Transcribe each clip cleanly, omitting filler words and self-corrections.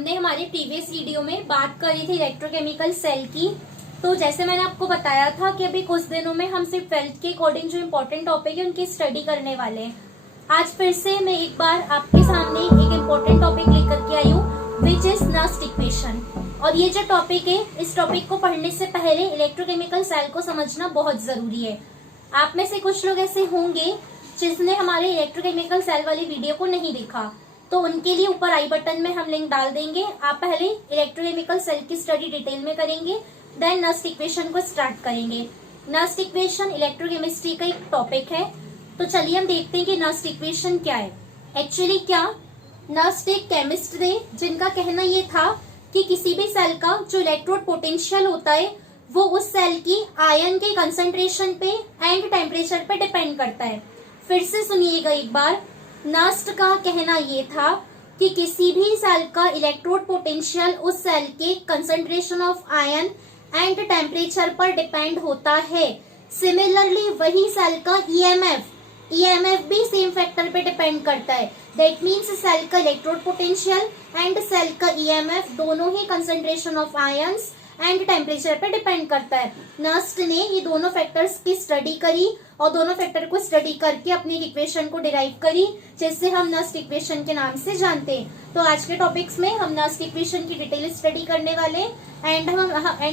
हमने हमारे previous video में बात करी थी इलेक्ट्रोकेमिकल सेल की। तो जैसे मैंने आपको बताया था कि अभी कुछ दिनों में हम सिर्फ 12th के अकॉर्डिंग जो इम्पोर्टेंट टॉपिक है उनकी स्टडी करने वाले हैं। आज फिर से मैं एक बार आपके सामने एक इम्पोर्टेंट टॉपिक लेकर के आई हूँ विच इज नस्ट इक्वेशन। और ये जो टॉपिक है, इस टॉपिक को पढ़ने से पहले इलेक्ट्रोकेमिकल सेल को समझना बहुत जरूरी है। आप में से कुछ लोग ऐसे होंगे जिसने हमारे इलेक्ट्रोकेमिकल सेल वाली वीडियो को नहीं देखा, तो उनके लिए ऊपर आई बटन में हम लिंक डाल देंगे। आप पहले इलेक्ट्रोकेमिकल सेल की स्टडी डिटेल में करेंगे, देन नस्ट इक्वेशन को स्टार्ट करेंगे। नस्ट इक्वेशन इलेक्ट्रोकेमिस्ट्री का एक टॉपिक है। तो चलिए हम देखते हैं कि नस्ट इक्वेशन क्या है। एक्चुअली क्या, नस्ट एक केमिस्ट थे जिनका कहना ये था कि किसी भी सेल का जो इलेक्ट्रोड पोटेंशियल होता है वो उस सेल की आयन के कंसंट्रेशन पे एंड टेम्परेचर पे डिपेंड करता है। फिर से सुनिएगा एक बार, नस्ट का कहना ये था कि किसी भी सेल का इलेक्ट्रोड पोटेंशियल उस सेल के concentration of ion and temperature पर डिपेंड होता है। सिमिलरली वही सेल का ईएमएफ भी सेम फैक्टर पे डिपेंड करता है। दैट मीन्स सेल का इलेक्ट्रोड पोटेंशियल एंड सेल का ईएमएफ दोनों ही concentration of ions and temperature पे डिपेंड करता है। नस्ट ने ये दोनों फैक्टर्स की स्टडी करी और दोनों फैक्टर को स्टडी करके अपनी इक्वेशन को डिराइव करी, जिससे हम नस्ट इक्वेशन के नाम से जानते हैं। तो आज के टॉपिक्स में हम नस्ट इक्वेशन की डिटेल स्टडी करने वाले एंड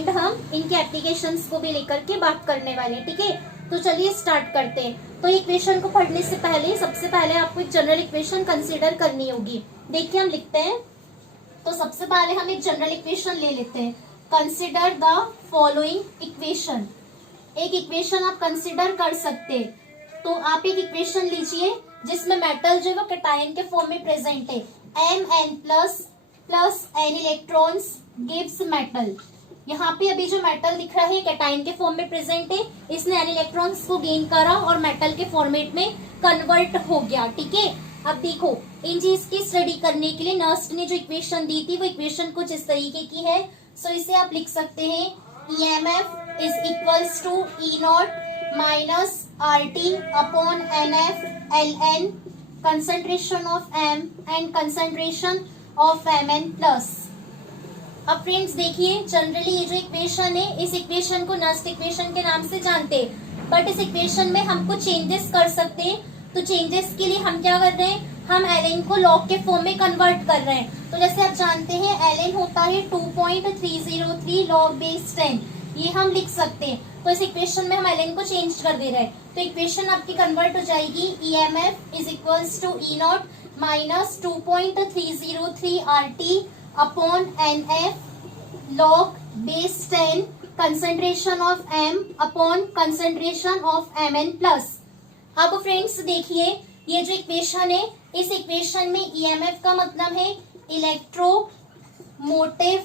हम इनके एप्लीकेशंस को भी लेकर के बात करने वाले, ठीक है। तो चलिए स्टार्ट करते हैं। तो इक्वेशन को पढ़ने से पहले सबसे पहले आपको एक जनरल इक्वेशन कंसीडर करनी होगी। देखिए हम लिखते हैं, तो सबसे पहले हम एक जनरल इक्वेशन ले लेते हैं। Consider the following equation. एक इक्वेशन आप कंसिडर कर सकते हैं। तो आप एक इक्वेशन लीजिए जिसमें मेटल जो है वो कैटायन के फॉर्म में प्रेजेंट है। Mn plus n electrons gives metal. यहाँ पे अभी जो मेटल दिख रहा है कैटायन के फॉर्म में प्रेजेंट है। इसने n इलेक्ट्रॉन्स को गेन करा और मेटल के फॉर्मेट में कन्वर्ट हो गया, ठीक है। अब देखो, इन चीज की स्टडी करने के लिए नस्ट ने जो इक्वेशन दी थी वो इक्वेशन कुछ इस तरीके की है। सो इसे आप लिख सकते हैं EMF is equals to E not minus RT upon NF LN concentration of M and concentration of Mn plus. अब फ्रेंड्स देखिए, जनरली ये जो इक्वेशन है, इस इक्वेशन को नस्ट इक्वेशन के नाम से जानते हैं, बट इस इक्वेशन में हम कुछ चेंजेस कर सकते हैं। तो चेंजेस के लिए हम क्या कर रहे हैं, हम ln को log के फॉर्म में कन्वर्ट कर रहे हैं। तो जैसे आप जानते हैं ln होता है 2.303 log बेस 10, ये हम लिख सकते हैं। तो इस इक्वेशन में हम ln को चेंज कर दे रहे हैं, तो इक्वेशन आपकी कन्वर्ट हो जाएगी EMF is equals to E not minus 2.303 RT upon NF log base 10 concentration of M upon concentration of Mn plus. अब फ्रेंड्स देखिए, ये जो इक्वेशन है, इस इक्वेशन में EMF का मतलब है electromotive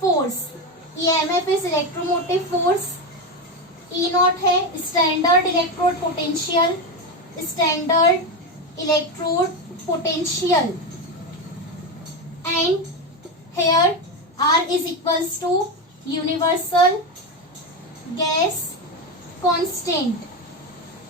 force. EMF is electromotive force. E not है standard electrode potential, standard electrode potential. And here R is equals to universal gas constant.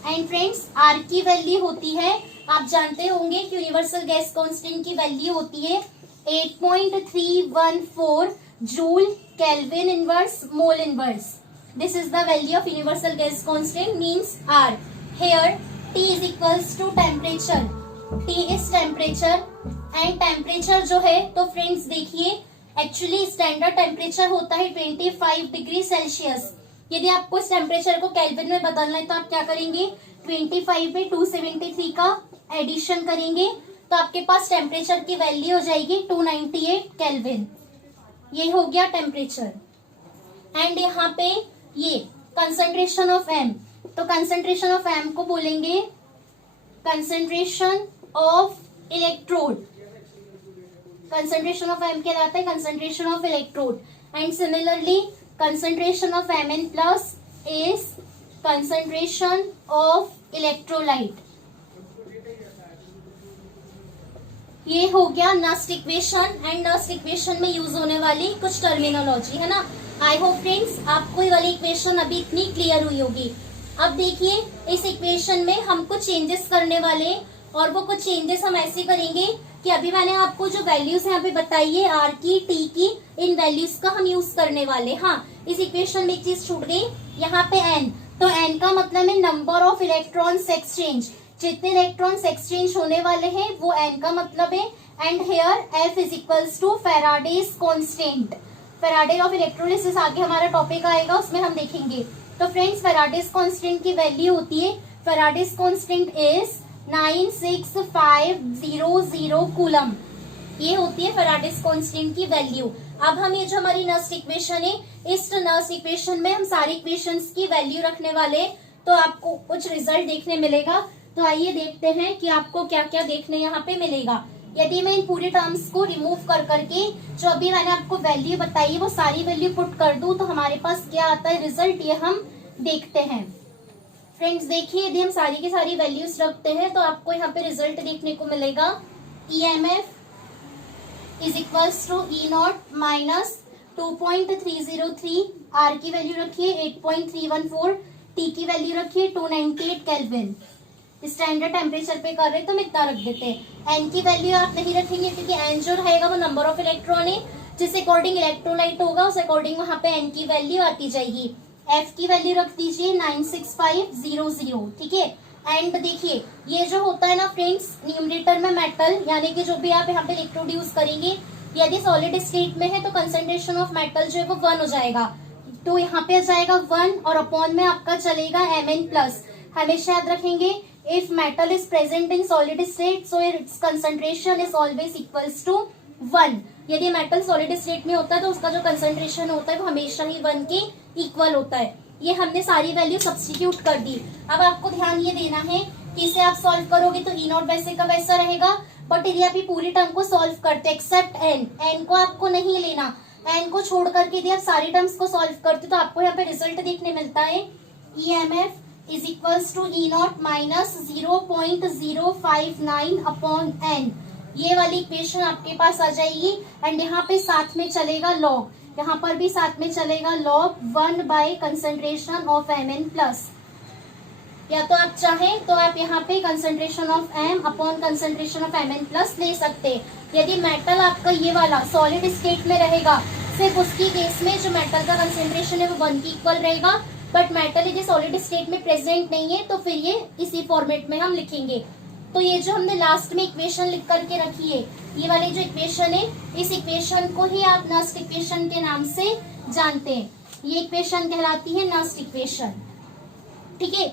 And friends, R की वैल्यू होती है, आप जानते होंगे कि यूनिवर्सल गैस कांस्टेंट की वैल्यू होती है 8.314 joule kelvin inverse mole inverse. This is the value of universal gas constant means R। Here T is equals to temperature. T is temperature and temperature जो है, तो फ्रेंड्स देखिए, actually standard temperature होता है 25 degree Celsius. यदि आपको इस temperature को केल्विन में बदलना है तो आप क्या करेंगे, 25 में 273 का एडिशन करेंगे, तो आपके पास टेम्परेचर की वैल्यू हो जाएगी 298 केल्विन। ये हो गया टेम्परेचर। एंड यहाँ पे ये कंसंट्रेशन ऑफ M, तो कंसंट्रेशन ऑफ M को बोलेंगे concentration of electrode. Concentration of M कहलाता है concentration of electrode. And similarly concentration of Mn plus is concentration of electrolyte। ये हो गया Nernst equation. And Nernst equation में यूज होने वाली कुछ टर्मिनोलॉजी है ना। आई होप फ्रेंड्स आपको ये वाली इक्वेशन अभी इतनी क्लियर हुई होगी। अब देखिए, इस इक्वेशन में हम कुछ चेंजेस करने वाले हैं। और वो कुछ चेंजेस हम ऐसे करेंगे कि अभी मैंने आपको जो वैल्यूज यहाँ पे बताई है आर की, टी की, इन वैल्यूज का हम यूज करने वाले। हाँ, इस इक्वेशन में एक चीज छूट गई, यहाँ पे एन, तो एन का मतलब है नंबर ऑफ इलेक्ट्रॉन्स एक्सचेंज, जितने इलेक्ट्रॉन्स एक्सचेंज होने वाले हैं वो एन का मतलब है। And here F is equals to Faraday's constant. Faraday of electrolysis आगे हमारा टॉपिक आएगा, उसमें हम देखेंगे। तो फ्रेंड्स, फैराडेज कांस्टेंट की वैल्यू होती है, फैराडेज कांस्टेंट इज 96500 कूलम। ये होती है फैराडेज कांस्टेंट की वैल्यू। अब हम ये जो हमारी नस्ट इक्वेशन है, इस नस्ट इक्वेशन में हम सारी इक्वेशंस की वैल्यू रखने वाले, तो आपको कुछ रिजल्ट देखने मिलेगा। तो आइए देखते हैं कि आपको क्या क्या देखने यहाँ पे मिलेगा। यदि मैं इन पूरे टर्म्स को रिमूव कर करके जो अभी मैंने आपको वैल्यू बताई है वो सारी वैल्यू पुट कर दूं तो हमारे पास क्या आता है रिजल्ट, ये हम देखते हैं। फ्रेंड्स देखिए, यदि हम सारी की सारी वैल्यूज रखते हैं तो आपको यहाँ पे रिजल्ट देखने को मिलेगा। EMF is equals to E0 minus 2.303, R की वैल्यू रखिए 8.314, टी की वैल्यू रखिए 298 केल्विन। स्टैंडर्ड टेम्परेचर पे कर रहे तो हम इतना रख देते हैं। एन की वैल्यू आप नहीं रखेंगे क्योंकि एन जो रहेगा वो नंबर ऑफ इलेक्ट्रॉन है, जिस अकॉर्डिंग इलेक्ट्रोलाइट होगा उस अकॉर्डिंग वहां पे एन की वैल्यू आती जाएगी। एफ की वैल्यू रख दीजिए 96500, ठीक है। एंड देखिए, ये जो होता है ना फ्रेंड्स, न्यूमरेटर में मेटल, यानी कि जो भी आप यहाँ पे इलेक्ट्रोड यूज करेंगे, यदि सॉलिड स्टेट में है तो कंसेंट्रेशन ऑफ मेटल जो है वो 1 हो जाएगा, तो यहाँ पे आ जाएगा 1 और अपॉन में आपका चलेगा Mn+। हमेशा याद रखेंगे, if metal is present in solid state so its concentration is always equals to 1। यदि मेटल सॉलिड स्टेट में होता है तो उसका जो कंसंट्रेशन होता है वो हमेशा ही 1 के इक्वल होता है। ये हमने सारी वैल्यू सब्स्टिट्यूट कर दी। अब आपको ध्यान ये देना है कि इसे आप सॉल्व करोगे तो E0 वैसे का वैसा रहेगा, बट यदि आप ये पूरी टर्म को सॉल्व करते एक्सेप्ट एन को आपको नहीं लेना, एन को छोड़ करके यदि आप सारी टर्म्स को सॉल्व करते तो आपको यहाँ पे रिजल्ट देखने मिलता है EMF is equals to E0 minus 0.059 upon N. ये वाली इक्वेशन आपके पास आ जाएगी। एंड यहाँ पे साथ में चलेगा लॉग, यहाँ पर भी साथ में चलेगा log 1 by concentration of Mn+। या तो आप चाहें तो आप यहाँ पे concentration of M upon concentration of Mn+ ले सकते। यदि मेटल आपका ये वाला सॉलिड स्टेट में रहेगा, सिर्फ उसकी केस में जो मेटल का कंसंट्रेशन है वो 1 की इक्वल रहेगा, बट मेटल यदि सॉलिड स्टेट में प्रेजेंट नहीं है तो फिर ये इसी फॉर्मेट में हम लिखेंगे। तो ये जो हमने लास्ट में इक्वेशन लिख करके रखी है, ये वाली जो इक्वेशन है, इस इक्वेशन को ही आप नस्ट इक्वेशन के नाम से जानते हैं। ये इक्वेशन कहलाती है नस्ट इक्वेशन, ठीक है।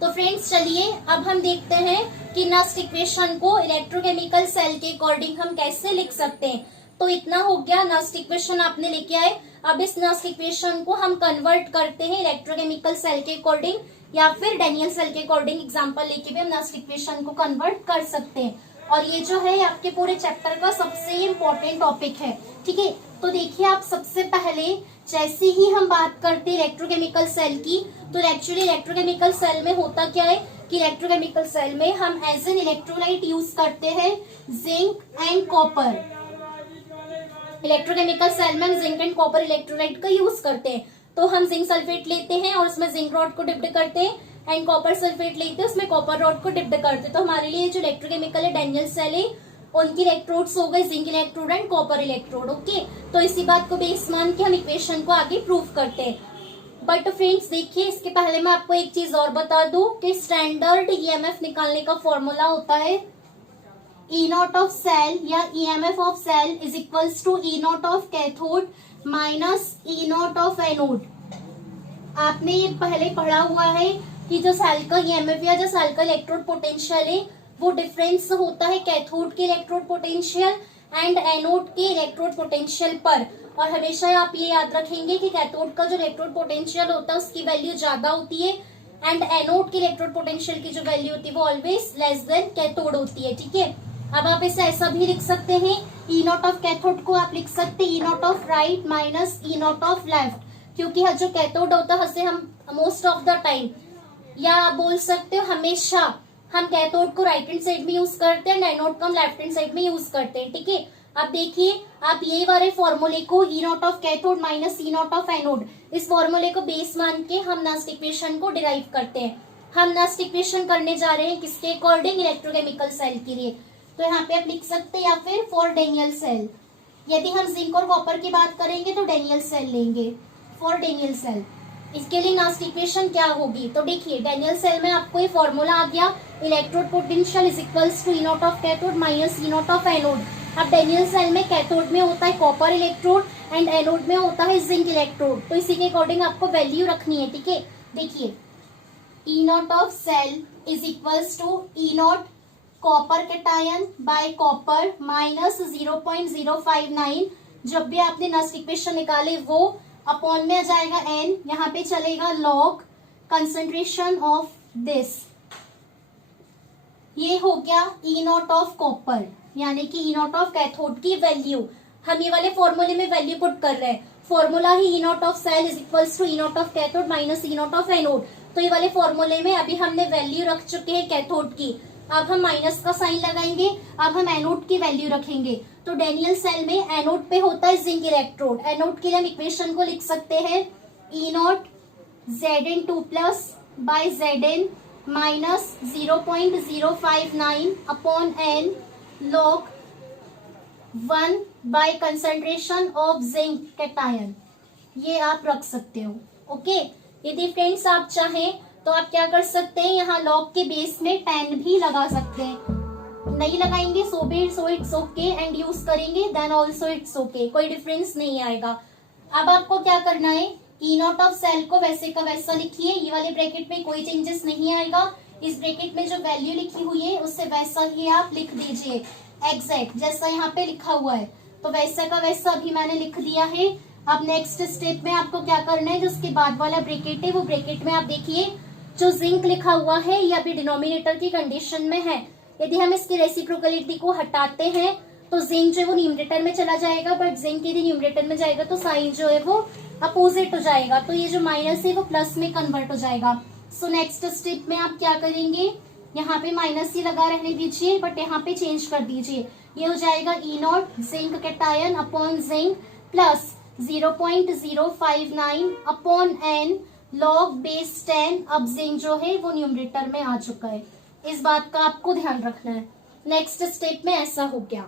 तो फ्रेंड्स चलिए अब हम देखते हैं कि नस्ट इक्वेशन को इलेक्ट्रोकेमिकल सेल के अकॉर्डिंग हम कैसे लिख सकते हैं। तो इतना हो गया, नस्ट इक्वेशन आपने लेके आए। अब इस नस्ट इक्वेशन को हम कन्वर्ट करते हैं इलेक्ट्रोकेमिकल सेल के अकॉर्डिंग या फिर डेनियल सेल के अकॉर्डिंग। एग्जांपल लेके भी हम नस्ट इक्वेशन को कन्वर्ट कर सकते हैं। और ये जो है आपके पूरे चैप्टर का सबसे इम्पोर्टेंट टॉपिक है, ठीक है। तो देखिए, आप सबसे पहले जैसे ही हम बात करते हैं इलेक्ट्रोकेमिकल सेल की, तो एक्चुअली इलेक्ट्रोकेमिकल सेल में होता क्या है कि इलेक्ट्रोकेमिकल सेल में हम एज एन इलेक्ट्रोलाइट यूज करते हैं zinc and copper. Electrochemical cell में हम जिंक एंड कॉपर इलेक्ट्रोलाइट का यूज करते हैं। तो हम जिंक सल्फेट लेते हैं और उसमें जिंक रॉड को डिप्ड करते हैं, एंड कॉपर सल्फेट लेते हैं उसमें कॉपर रॉड को डिप्ड करते हैं। तो हमारे लिए जो इलेक्ट्रोकेमिकल है डेनियल सेल है, उनकी इलेक्ट्रोड्स हो गए zinc electrode and copper electrode, okay. तो इसी बात को बेस मान के हम इक्वेशन को आगे प्रूव करते हैं। बट फ्रेंड्स देखिए, इसके पहले मैं आपको एक चीज और बता दूं कि स्टैंडर्ड EMF निकालने का फॉर्मूला होता है E0 ऑफ सेल या EMF of cell is equals to E0 of cathode minus E0 of anode. आपने ये पहले पढ़ा हुआ है कि जो सेल का EMF या जो सेल का इलेक्ट्रोड पोटेंशियल है वो डिफरेंस होता है कैथोड के इलेक्ट्रोड पोटेंशियल एंड एनोड के इलेक्ट्रोड पोटेंशियल पर। और हमेशा आप ये याद रखेंगे कि कैथोड का जो इलेक्ट्रोड पोटेंशियल होता है उसकी वैल्यू ज्यादा होती है, एंड एनोड के इलेक्ट्रोड पोटेंशियल की जो वैल्यू होती है वो ऑलवेज लेस देन कैथोड होती है, ठीक है। अब आप इसे ऐसा भी लिख सकते हैं, E0 ऑफ कैथोड को आप लिख सकते हैं E0 of right minus E0 of left, क्योंकि जो कैथोड होता है उसे हम मोस्ट ऑफ द टाइम या आप बोल सकते हो हमेशा हम कैथोड को राइट हैंड साइड में यूज करते हैं, एनोड को हम लेफ्ट हैंड साइड में यूज करते हैं, ठीक है। अब देखिए, आप ये वाले फॉर्मूले को E0 of cathode minus E0 of anode, इस फॉर्मूले को बेस मान के हम नस्ट इक्वेशन को डिराइव करते हैं। हम नेक्स्ट इक्वेशन करने जा रहे हैं किसके अकॉर्डिंग, इलेक्ट्रोकेमिकल सेल के लिए। तो यहाँ पे आप लिख सकते हैं या फिर फॉर डेनियल सेल। यदि हम जिंक और कॉपर की बात करेंगे तो डेनियल सेल लेंगे, फॉर डेनियल सेल। इसके लिए नेक्स्ट इक्वेशन क्या होगी, तो देखिए डेनियल सेल में आपको ये फॉर्मूला आ गया, electrode potential is equals to E not of cathode minus E not of anode. अब डेनियल सेल में कैथोड में होता है कॉपर इलेक्ट्रोड एंड एनोड में होता है जिंक इलेक्ट्रोड। तो इसी के अकॉर्डिंग आपको वैल्यू रखनी है, ठीक है। देखिए E not of cell is equals to E not copper cation by copper minus 0.059। जब भी आपने नेक्स्ट इक्वेशन निकाले वो अपॉन में आ जाएगा n, यहाँ पे चलेगा लॉग कंसंट्रेशन ऑफ दिस। ये हो गया ई नॉट ऑफ कॉपर, यानी कि ई नॉट ऑफ कैथोड की वैल्यू। हम ये वाले फॉर्मूले में वैल्यू पुट कर रहे हैं, फॉर्मूला ही E not of cell is equals to E not of cathode minus E not of anode. तो ये वाले फॉर्मूले में अभी हमने वैल्यू रख चुके हैं कैथोड की, अब हम माइनस का साइन लगाएंगे, अब हम एनोड की वैल्यू रखेंगे। तो डेनियल सेल में एनोड पे होता है जिंक इलेक्ट्रोड, एनोड के लिए हम इक्वेशन को लिख सकते हैं E not Zn2 plus by Zn minus 0.059 upon n log 1 by concentration of zinc cation. ये आप रख सकते हो, ओके। यदि फ्रेंड्स आप चाहें तो आप क्या कर सकते हैं, यहाँ लॉग के बेस में 10 भी लगा सकते हैं। नहीं लगाएंगे so it's okay and use करेंगे देन ऑल्सो इट्स ओके, कोई डिफरेंस नहीं आएगा। अब आपको क्या करना है, ई नॉट ऑफ सेल को वैसे का वैसा लिखिए, ये वाले ब्रैकेट में कोई चेंजेस नहीं आएगा। इस ब्रैकेट में जो वैल्यू लिखी हुई है उससे वैसा ही आप लिख दीजिए, एग्जैक्ट जैसा यहाँ पे लिखा हुआ है। तो वैसा का वैसा अभी मैंने लिख दिया है। अब नेक्स्ट स्टेप में आपको क्या करना है, जो उसके बाद वाला ब्रैकेट है वो ब्रैकेट में आप देखिए जो जिंक लिखा हुआ है ये अभी डिनोमिनेटर की कंडीशन में है। यदि हम इसकी रेसिप्रोकलिटी को हटाते हैं तो जिंक जो है वो न्यूमरेटर में चला जाएगा, बट जिंक यदि न्यूमरेटर में जाएगा तो साइन जो है वो अपोजिट हो जाएगा, तो ये जो माइनस है वो प्लस में कन्वर्ट हो जाएगा। सो नेक्स्ट स्टेप में आप क्या करेंगे, यहाँ पे माइनस ही लगा रहने दीजिए बट यहाँ पे चेंज कर दीजिए। ये हो जाएगा E not zinc cation upon zinc plus 0.059 upon n log base 10। अब जिंक जो है वो न्यूमरेटर में आ चुका है, इस बात का आपको ध्यान रखना है। नेक्स्ट स्टेप में ऐसा हो गया।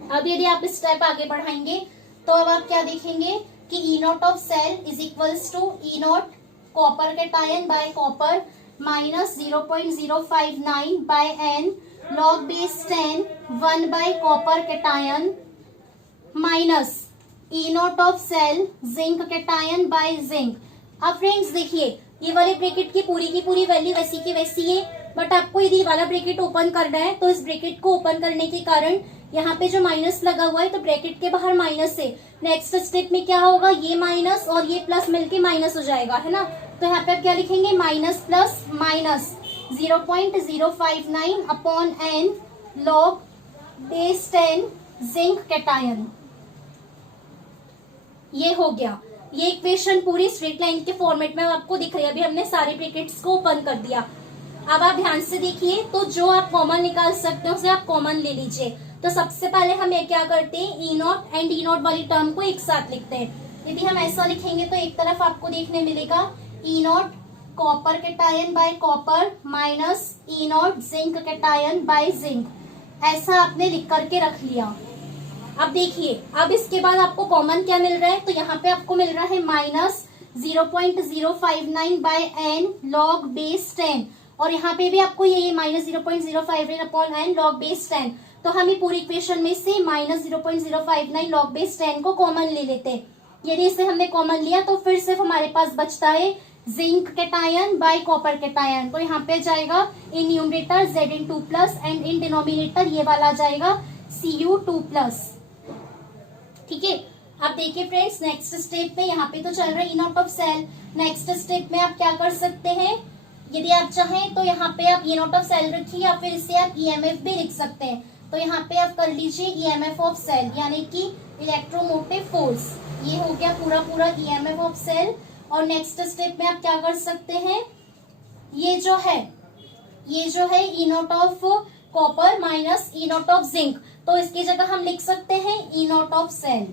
अब यदि आप स्टेप आगे बढ़ाएंगे तो अब आप क्या देखेंगे कि E not of cell is equals to E not copper cation by copper minus 0.059 by n log base 10 1 by copper cation minus E not of cell zinc cation by zinc. अब friends देखिए ये वाले bracket की पूरी value वैसी की वैसी है, बट आपको यदि वाला ब्रैकेट ओपन करना है तो इस ब्रैकेट को ओपन करने के कारण यहाँ पे जो माइनस लगा हुआ है तो ब्रैकेट के बाहर माइनस है। नेक्स्ट स्टेप में क्या होगा, ये माइनस और ये प्लस मिलके माइनस हो जाएगा, है ना। तो यहाँ पे आप क्या लिखेंगे, minus plus minus 0.059 upon n log base 10 zinc cation. ये हो गया, ये इक्वेशन पूरी स्ट्रेट लाइन के फॉर्मेट में आपको दिख रही है। अभी हमने सारे ब्रैकेट्स को ओपन कर दिया। अब आप ध्यान से देखिए, तो जो आप कॉमन निकाल सकते हो उसे आप कॉमन ले लीजिए। तो सबसे पहले हम ये क्या करते हैं, E not and E not वाली टर्म को एक साथ लिखते हैं। यदि हम ऐसा लिखेंगे तो एक तरफ आपको देखने मिलेगा E not copper cation by copper minus E not zinc cation by zinc, ऐसा आपने लिख करके रख लिया। अब देखिए, अब इसके बाद आपको कॉमन क्या मिल रहा है, तो यहाँ पे आपको मिल रहा है minus 0.059 by n log base 10, और यहाँ पे भी आपको ये minus 0.059 upon n log base 10। तो हम ये पूरी इक्वेशन में से माइनस 0.059 लॉग बेस 10 को कॉमन ले लेते हैं। यदि इसे हमने कॉमन लिया तो फिर सिर्फ हमारे पास बचता है zinc cation by copper cation. तो यहाँ पे जाएगा in numerator Zn2 plus and in denominator ये वाला जाएगा Cu2 प्लस। ठीक है, अब देखिए फ्रेंड्स नेक्स्ट स्टेप में यहाँ पे तो चल रहा है E not of cell. Next step में आप क्या कर सकते हैं, यदि आप चाहें तो यहाँ पे आप ई नॉट ऑफ सेल रखिए या फिर इसे आप ईएमएफ भी लिख सकते हैं। तो यहाँ पे आप कर लीजिए ईएमएफ ऑफ सेल, यानी कि इलेक्ट्रोमोटिव फोर्स। ये हो गया पूरा ईएमएफ ऑफ सेल। और नेक्स्ट स्टेप में आप क्या कर सकते हैं, ये जो है E not of copper minus E not of zinc, तो इसकी जगह हम लिख सकते हैं ई नॉट ऑफ सेल।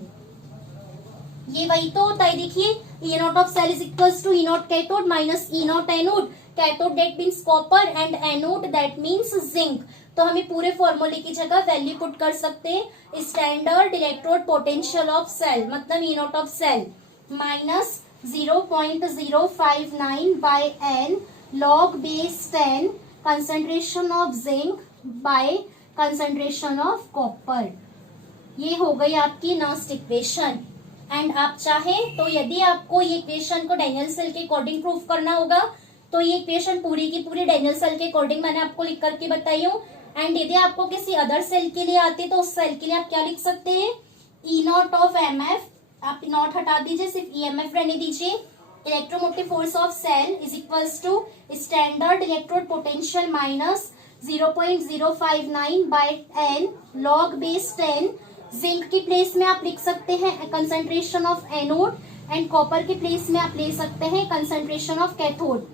ये वही तो होता है, देखिए E not of cell is equals to E not cathode minus E not anode. Cathode that means copper and anode that means zinc. तो हमें पूरे फॉर्मूले की जगह वैल्यू पुट कर सकते हैं। Standard electrode potential of cell मतलब E not of cell minus 0.059 by N log base 10 concentration of zinc by concentration of copper. ये हो गई आपकी नर्स्ट इक्वेशन। एंड आप चाहे तो यदि आपको ये इक्वेशन को डैनियल सेल के अकॉर्डिंग प्रूफ करना होगा तो ये इक्वेशन पूरी की पूरी डैनियल सेल के अकॉर्डिंग मैंने आपको लिख करके बताई हूँ। एंड यदि आपको किसी अदर सेल के लिए आती है तो उस सेल के लिए आप क्या लिख सकते हैं, E not of M F, आप नॉट हटा दीजिए, सिर्फ ई एम एफ रहने दीजिए। Electromotive force of cell is equals to standard electrode potential minus 0.059 by N log base 10। Zinc की प्लेस में आप लिख सकते हैं concentration of anode and copper की प्लेस में आप ले सकते हैं कंसंट्रेशन ऑफ कैथोड।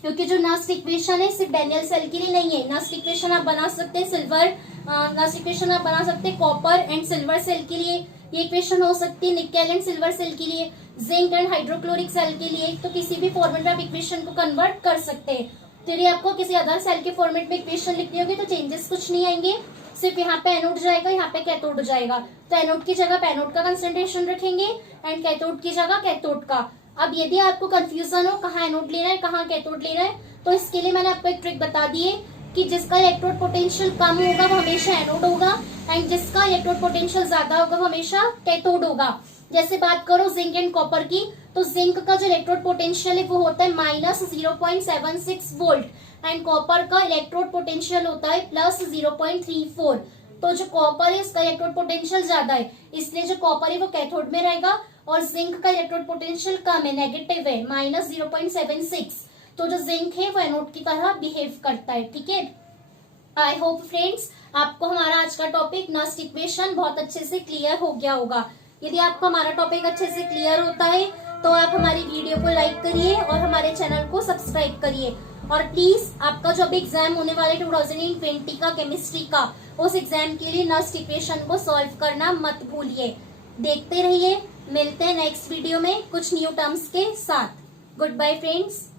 क्योंकि जो नर्स्ट इक्वेशन है सिर्फ डैनियल सेल के लिए नहीं है, नर्स्ट इक्वेशन आप बना सकते हैं सिल्वर, नर्स्ट इक्वेशन आप बना सकते हैं कॉपर एंड सिल्वर सेल के लिए, ये इक्वेशन हो सकती है निकेल एंड सिल्वर सेल के लिए, जिंक एंड हाइड्रोक्लोरिक सेल के लिए। तो किसी भी फॉर्मेट में आप इक्वेशन को कन्वर्ट कर सकते हैं। तो यदि आपको किसी अदर सेल के फॉर्मेट में इक्वेशन लिखनी होगी तो चेंजेस कुछ नहीं आएंगे, सिर्फ यहाँ पे एनोड जाएगा, यहाँ पे कैथोड जाएगा। तो एनोड की जगह पे एनोड का कंसंट्रेशन रखेंगे एंड कैथोड की जगह कैथोड का। अब यदि आपको कंफ्यूजन हो कहाँ एनोड लेना है कहाँ कैथोड लेना है तो इसके लिए मैंने आपको एक ट्रिक बता दी है कि जिसका इलेक्ट्रोड पोटेंशियल कम होगा वो हमेशा एनोड होगा एंड जिसका इलेक्ट्रोड पोटेंशियल ज्यादा होगा वो हमेशा कैथोड होगा। जैसे बात करो जिंक एंड कॉपर की, तो जिंक का जो इलेक्ट्रोड पोटेंशियल है वो होता है माइनस 0.76 वोल्ट एंड कॉपर का इलेक्ट्रोड पोटेंशियल होता है प्लस 0.34। तो जो कॉपर है उसका इलेक्ट्रोड पोटेंशियल ज्यादा है, इसलिए जो कॉपर है वो कैथोड में रहेगा और जिंक का इलेक्ट्रोड पोटेंशियल कम है, नेगेटिव है, माइनस 0.76। तो जो जिंक है वो एनोड की तरह बिहेव करता है। ठीक है, आई होप फ्रेंड्स आपको हमारा आज का टॉपिक नर्स्ट इक्वेशन बहुत अच्छे से क्लियर हो गया होगा। यदि आपको हमारा टॉपिक अच्छे से क्लियर होता है तो आप हमारी वीडियो को लाइक करिए और हमारे चैनल को सब्सक्राइब करिए। और प्लीज आपका जो भी एग्जाम होने वाले 2020 का केमिस्ट्री का, उस एग्जाम के लिए नर्स्ट इक्वेशन को सॉल्व करना मत भूलिए। देखते रहिए, मिलते हैं नेक्स्ट वीडियो में कुछ न्यू टर्म्स के साथ। Good bye friends.